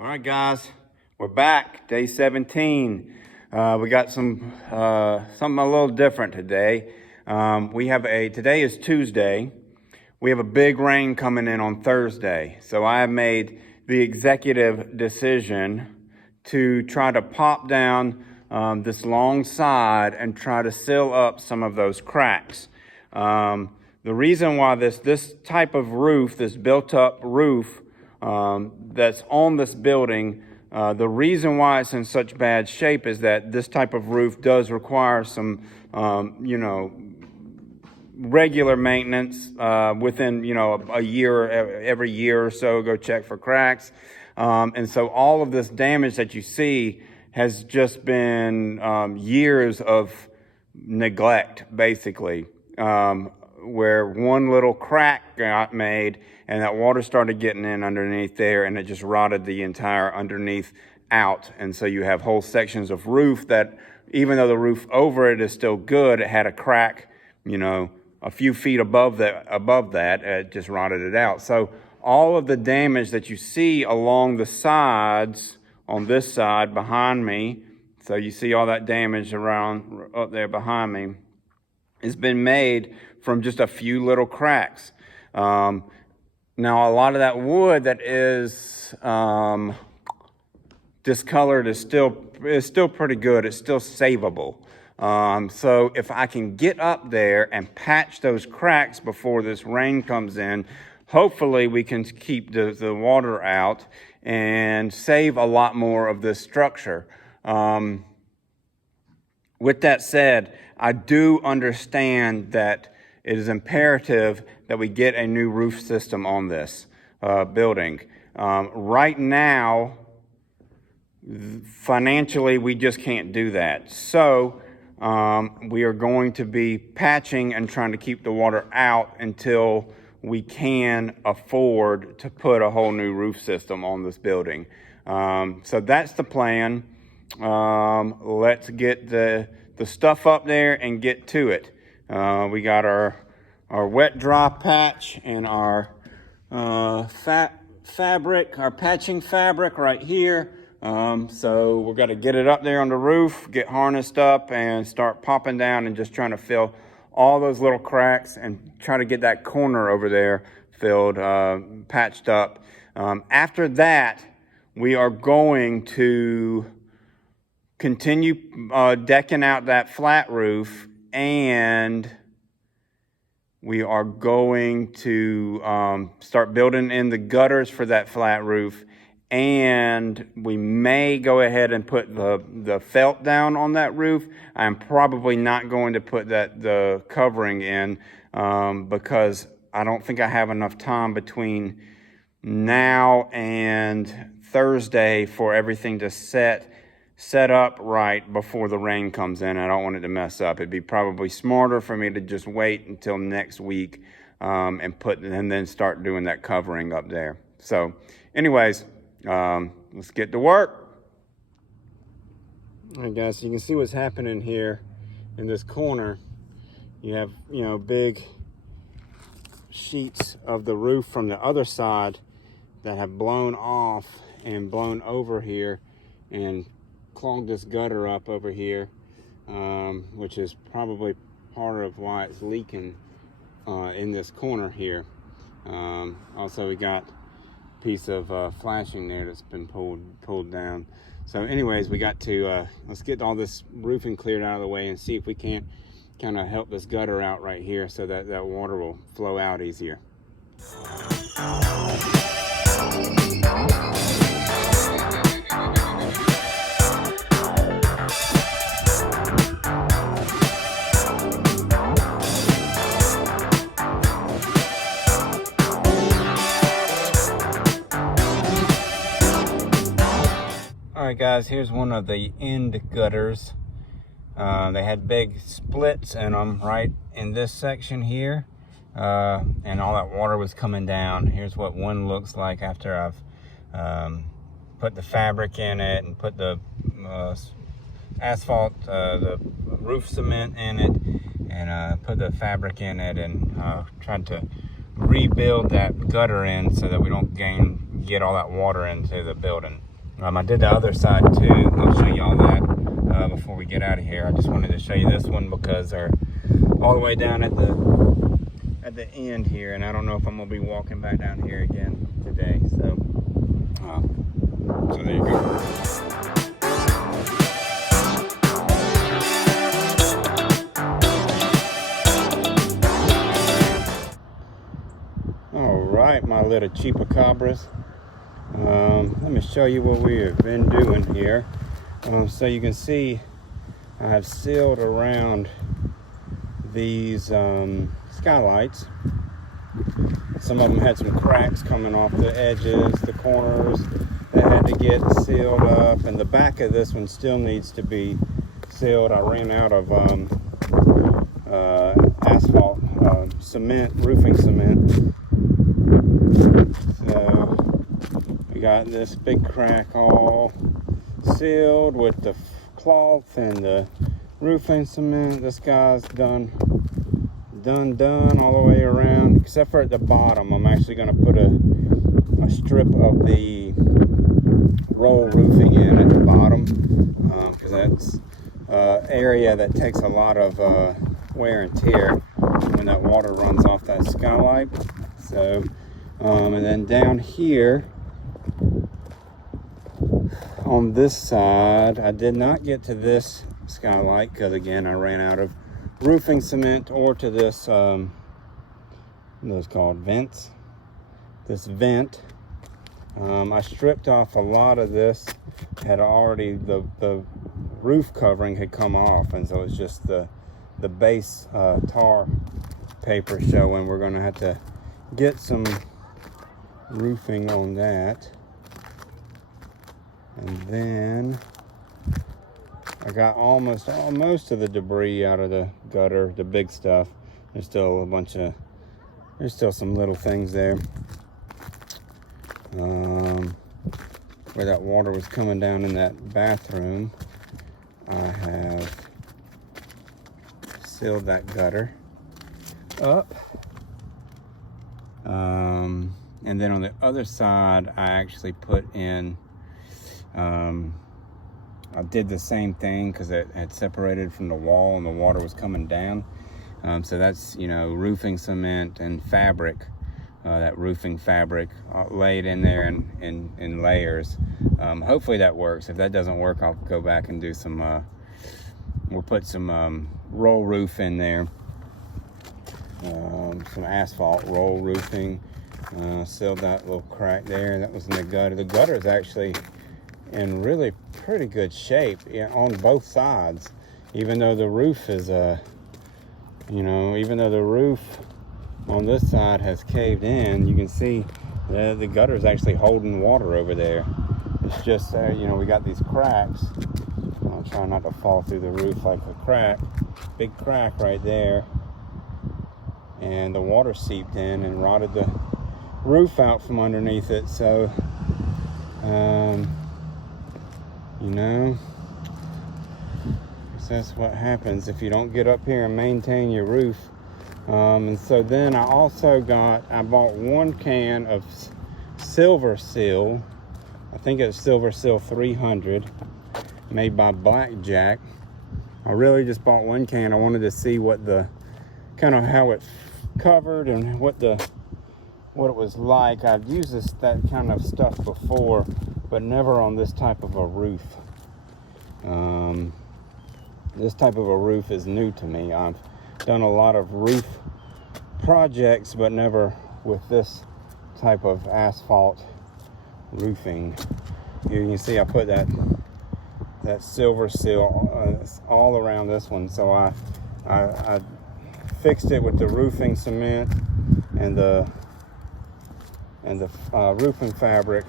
All right, guys, we're back, day 17. We got something a little different today. Today is Tuesday. We have a big rain coming in on Thursday. So I have made the executive decision to try to pop down this long side and try to seal up some of those cracks. The reason why this type of roof, this built up roof, that's on this building, the reason why it's in such bad shape is that this type of roof does require some, regular maintenance within, a year, every year or so, go check for cracks. And so all of this damage that you see has just been years of neglect, basically. Where one little crack got made and that water started getting in underneath there and it just rotted the entire underneath out. And so you have whole sections of roof that, even though the roof over it is still good, it had a crack, a few feet above that, it just rotted it out. So all of the damage that you see along the sides, on this side behind me, so you see all that damage around up there behind me, has been made from just a few little cracks. Now, a lot of that wood that is discolored is still pretty good. It's still savable. So if I can get up there and patch those cracks before this rain comes in, hopefully we can keep the water out and save a lot more of this structure. With that said, I do understand that it is imperative that we get a new roof system on this building. Right now, financially, we just can't do that. So we are going to be patching and trying to keep the water out until we can afford to put a whole new roof system on this building. So that's the plan. Let's get the stuff up there and get to it. We got our wet dry patch and our fabric, our patching fabric right here. So we're going to get it up there on the roof, get harnessed up and start popping down and just trying to fill all those little cracks and try to get that corner over there filled, patched up. After that, we are going to continue decking out that flat roof, and we are going to start building in the gutters for that flat roof, and we may go ahead and put the felt down on that roof. I'm probably not going to put the covering in because I don't think I have enough time between now and Thursday for everything to set up right before the rain comes in. I don't want it to mess up. It'd be probably smarter for me to just wait until next week and then start doing that covering up there. So anyways, let's get to work. All right, guys, so you can see what's happening here in this corner. You have, big sheets of the roof from the other side that have blown off and blown over here and clogged this gutter up over here, which is probably part of why it's leaking in this corner here. Also, we got a piece of flashing there that's been pulled down. So anyways, we got to let's get all this roofing cleared out of the way and see if we can't kind of help this gutter out right here so that that water will flow out easier. All right, guys, here's one of the end gutters. They had big splits in them right in this section here, and all that water was coming down. Here's what one looks like after I've put the fabric in it and put the asphalt, the roof cement in it, and put the fabric in it, and tried to rebuild that gutter in so that we don't get all that water into the building. I did the other side too. I'll show you all that before we get out of here. I just wanted to show you this one because they're all the way down at the end here, and I don't know if I'm gonna be walking back down here again today. So there you go. All right, my little chupacabras. Let me show you what we have been doing here. So you can see I have sealed around these skylights. Some of them had some cracks coming off the edges, the corners that had to get sealed up, and the back of this one still needs to be sealed. I ran out of asphalt cement, roofing cement. So we got this big crack all sealed with the cloth and the roofing cement. This guy's done all the way around, except for at the bottom. I'm actually going to put a strip of the roll roofing in at the bottom, because that's area that takes a lot of wear and tear when that water runs off that skylight. So and then down here on this side, I did not get to this skylight because again I ran out of roofing cement, or to this those called vents, this vent. I stripped off a lot of this, had already the roof covering had come off, and so it's just the base tar paper showing. We're going to have to get some roofing on that. And then I got almost all most of the debris out of the gutter, the big stuff. There's still there's still some little things there. Where that water was coming down in that bathroom, I have sealed that gutter up. And then on the other side, I actually put in, I did the same thing because it had separated from the wall and the water was coming down. So that's, roofing cement and fabric, that roofing fabric laid in there in layers. Hopefully that works. If that doesn't work, I'll go back and do some, we'll put some roll roof in there, some asphalt roll roofing. Sealed that little crack there. That was in the gutter. The gutter is actually in really pretty good shape on both sides, even though the roof is even though the roof on this side has caved in. You can see the gutter is actually holding water over there. It's just we got these cracks. I'll try not to fall through the roof like a crack. Big crack right there, and the water seeped in and rotted the roof out from underneath it. So that's what happens if you don't get up here and maintain your roof. And so then I bought one can of Silver Seal. I think it's Silver Seal 300, made by Blackjack. I really just bought one can. I wanted to see what how it covered and what it was like. I've used that kind of stuff before, but never on this type of a roof. This type of a roof is new to me. I've done a lot of roof projects, but never with this type of asphalt roofing. You can see I put that Silver Seal all around this one. So I fixed it with the roofing cement and the roofing fabric,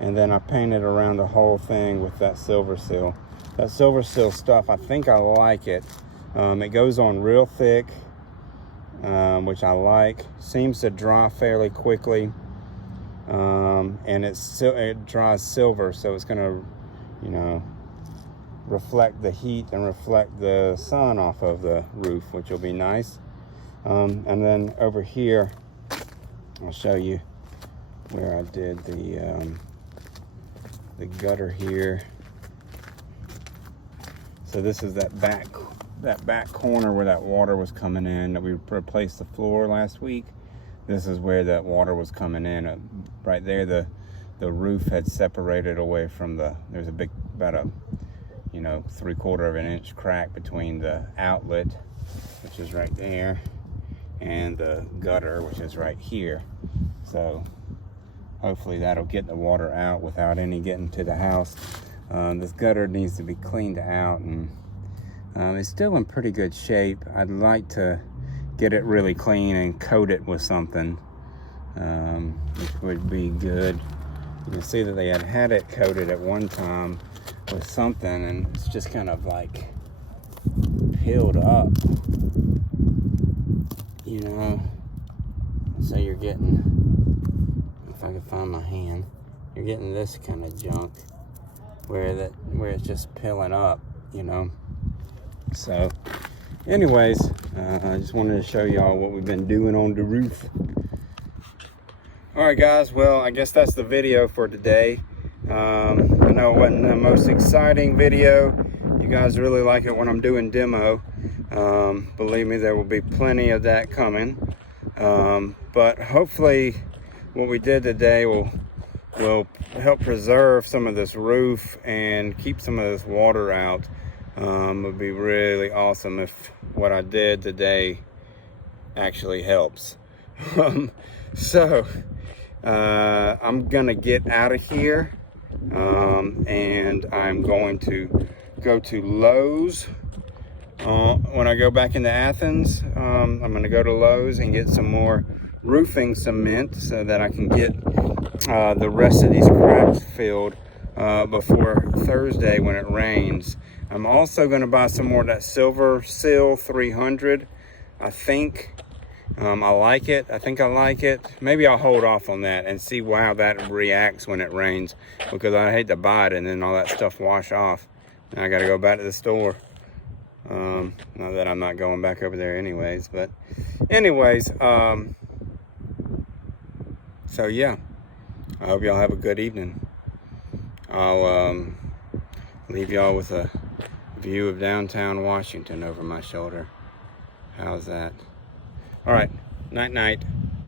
and then I painted around the whole thing with that Silver Seal. That Silver Seal stuff, I think I like it. It goes on real thick, which I like. Seems to dry fairly quickly, and it dries silver, so it's going to, reflect the heat and reflect the sun off of the roof, which will be nice. And then over here, I'll show you where I did the the gutter here. So this is that back corner where that water was coming in that we replaced the floor last week. This is where that water was coming in. Right there, the roof had separated away from there's a big, about a, 3/4 of an inch crack between the outlet, which is right there, and the gutter, which is right here. So hopefully that'll get the water out without any getting to the house. This gutter needs to be cleaned out, and it's still in pretty good shape. I'd like to get it really clean and coat it with something, which would be good. You can see that they had it coated at one time with something, and it's just kind of like peeled up, So you're getting, if I can find my hand, you're getting this kind of junk where it's just peeling up, So anyways, I just wanted to show y'all what we've been doing on the roof. All right, guys, well, I guess that's the video for today. I know it wasn't the most exciting video. You guys really like it when I'm doing demo. Believe me, there will be plenty of that coming. But hopefully what we did today will help preserve some of this roof and keep some of this water out. It would be really awesome if what I did today actually helps. So I'm gonna get out of here, and I'm going to go to Lowe's. When I go back into Athens, I'm gonna go to Lowe's and get some more roofing cement so that I can get the rest of these cracks filled before Thursday when it rains. I'm also going to buy some more of that Silver Seal 300. I think I like it. I think I like it. Maybe I'll hold off on that and see how that reacts when it rains, because I hate to buy it and then all that stuff wash off. And I got to go back to the store. Not that I'm not going back over there anyways, but anyways, so yeah, I hope y'all have a good evening. I'll leave y'all with a view of downtown Washington over my shoulder. How's that? All right, night night.